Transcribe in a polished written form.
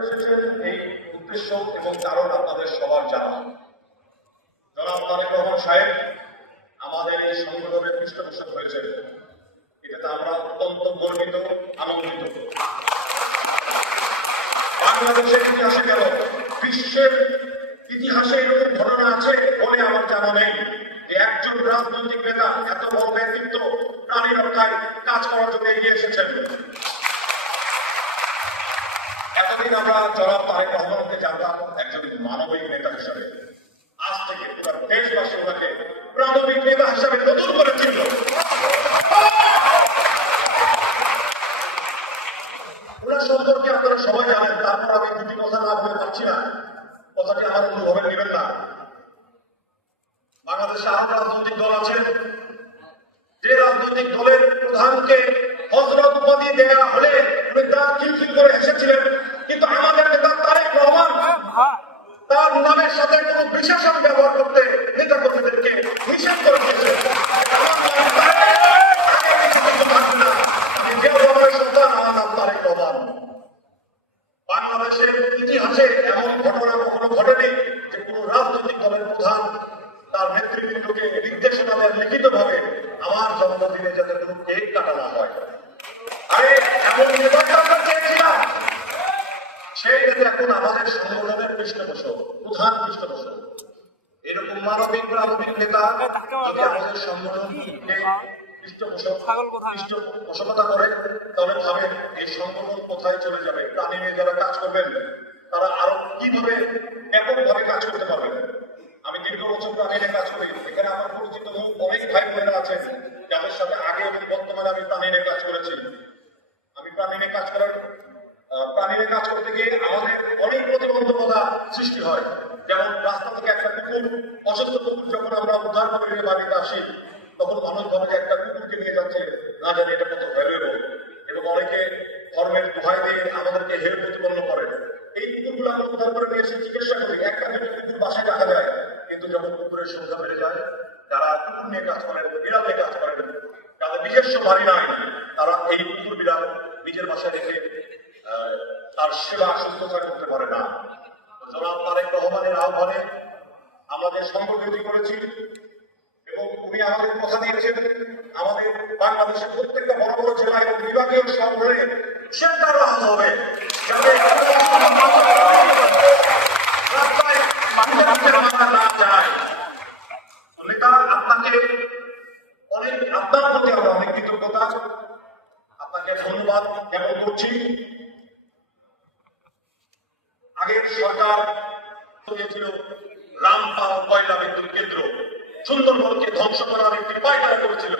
এসেছেন এই উদ্দেশ্য এবং কারণ আপনাদের সবার জানা। জনাব তারেক রহমান সাহেব আমাদের এই সংগঠনের পৃষ্ঠপোষক হয়েছেন, এটাতে আমরা অত্যন্ত গর্বিত, আনন্দিত। বাংলাদেশের ইতিহাসে কেন বিশ্বের ইতিহাসে এরকম ঘটনা আছে বলে আমার জানা নেই যে একজন রাজনৈতিক নেতা এত বড় ব্যক্তিত্ব প্রাণী রক্ষায় কাজ করার জন্য এগিয়ে এসেছেন। এতদিন আমরা জনাব তারেক রহমানকে জানতাম একজন মানবিক নেতা হিসাবে, আজ থেকে পুরো দেশবাসী ওনাকে প্রাণবিক নেতা হিসাবে নতুন করে চিনল। ওনার সম্পর্কে আপনারা সবাই জানেন, তারপর আমি দুটি কথা না বলে পারছি না, কথাটি আমার অনুভবে নেবেন না। বাংলাদেশে আরো রাজনৈতিক দল আছেন, যে রাজনৈতিক দলের প্রধানকে হযরত উপাধি দেওয়া হলে উনি তা খিলখিল করে হেসেছিলেন, কিন্তু আমাদের নেতা তারেক রহমান তার নামের সাথে কোনো বিশেষণ ব্যবহার করতে নেতা কর্মীদেরকে নিষেধ করে দিয়েছেন। আমি জিয়া রহমানের সন্তান, আমার নাম তারেক রহমান। বাংলাদেশের ইতিহাসে এমন ঘটনা কখনো ঘটেনি যে কোন রাজনৈতিক দলের প্রধান তার নেতৃবৃন্দকে নির্দেশনা দেন লিখিতভাবে আমার জন্মদিনে যাতে কোনো কেক কাটা না হয়। আরে এমন নেতাকে আমরা চেয়েছিলাম, সেই নেতা এখন আমাদের সংগঠনের পৃষ্ঠপোষক, প্রধান পৃষ্ঠপোষক। এরকম মানবিক প্রাণবিক নেতা যদি আমাদের সংগঠনকে পৃষ্ঠপোষকতা করে, তাহলে ভাবেন এই সংগঠন কোথায় চলে যাবে। প্রাণী নিয়ে যারা কাজ করবেন তারা আরো কিভাবে ব্যাপকভাবে কাজ করতে পারবেন। আমি দীর্ঘ বছর প্রাণী নিয়ে কাজ করি, এখানে আমার পরিচিত অনেক ভাই বোনেরা আছেন যাদের সাথে আগে এবং বর্তমানে আমি প্রাণী নিয়ে কাজ করেছি। আমি প্রাণী নিয়ে কাজ করতে গিয়ে আমাদের অনেক প্রতিবন্ধকতা সৃষ্টি হয়। যেমন রাস্তা থেকে একটা কুকুর, অসুস্থ কুকুর যখন আমরা উদ্ধার করে নিয়ে বাড়িতে আসি, তখন মানুষ ভাবে যে একটা কুকুরকে নিয়ে যাচ্ছে, না জানি এটা কত ভ্যালুয়েবল, এবং অনেকে ধর্মের দোহাই দিয়ে আমাদেরকে হেল্প প্রতিপন্ন করেন। এই কুকুরগুলো আমরা উদ্ধার করে নিয়ে এসে চিকিৎসা করি, একটা দুটো কুকুর বাসায় রাখা যায়, কিন্তু যখন কুকুরের সংখ্যা বেড়ে যায়, যারা কুকুর নিয়ে কাজ করেন, বিড়াল নিয়ে কাজ করেন, যাদের নিজস্ব বাড়ি নাই, তারা এই কুকুর বিড়াল নিজের বাসায় রেখে তার সেবা শুশ্রূষা করতে পারে না। জনাব তারেক রহমানের আহ্বানে আমাদের সংগঠিত করেছি এবং উনি আমাদের কথা দিয়েছেন আমাদের বাংলাদেশের প্রত্যেকটা বড় বড় জেলা এবং বিভাগীয় শহরে সেন্টার রাখা হবে, যাতে রাস্তায় না যায়। নেতা আপনাকে আপনার প্রতি আমরা অনেক কৃতজ্ঞতা, আপনাকে ধন্যবাদ জ্ঞাপন করছি। আগের সরকার ছিল রামপাল কয়লা বিদ্যুৎ কেন্দ্র, সুন্দরবনকে ধ্বংস করার একটি পায়তারা করেছিল।